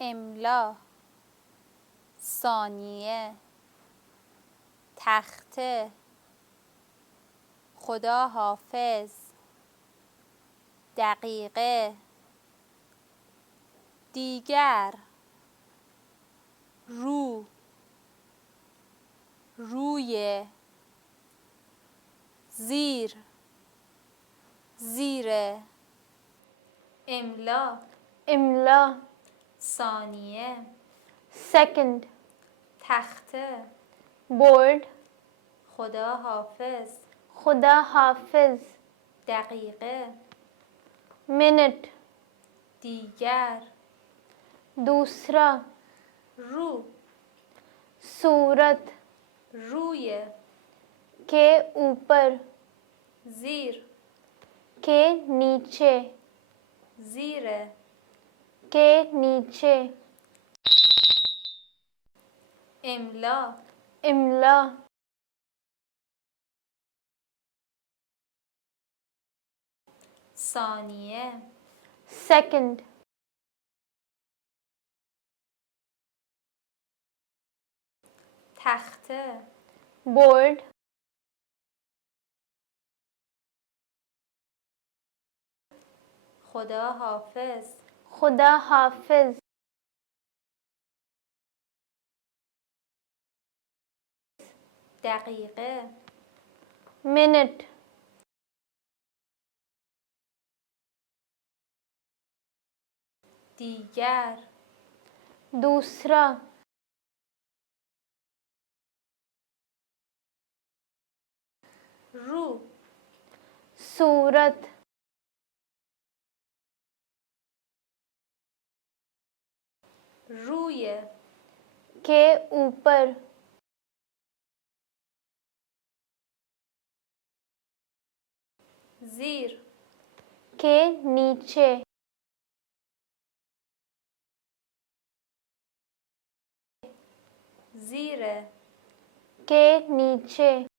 املا، ثانیه، تخته، خدا حافظ، دقیقه، دیگر، رو، روی، زیر، زیر. املا، املا. ثانیه، Second. تخته، Board. خدا حافظ، خدا حافظ. دقیقه، Minute. دیگر، दूसरा. رو، सूरत. روی، के ऊपर. زیر، के नीचे. زیر. के नीचे. املا، इमला. ثانیه، Second. تخته، Board. خدا حافظ، खुदा हाफिज. دقیقه، Minute. دیگر، दूसरा. رو، सूरत. روی، के ऊपर. زیر، के नीचे. زیر. के नीचे.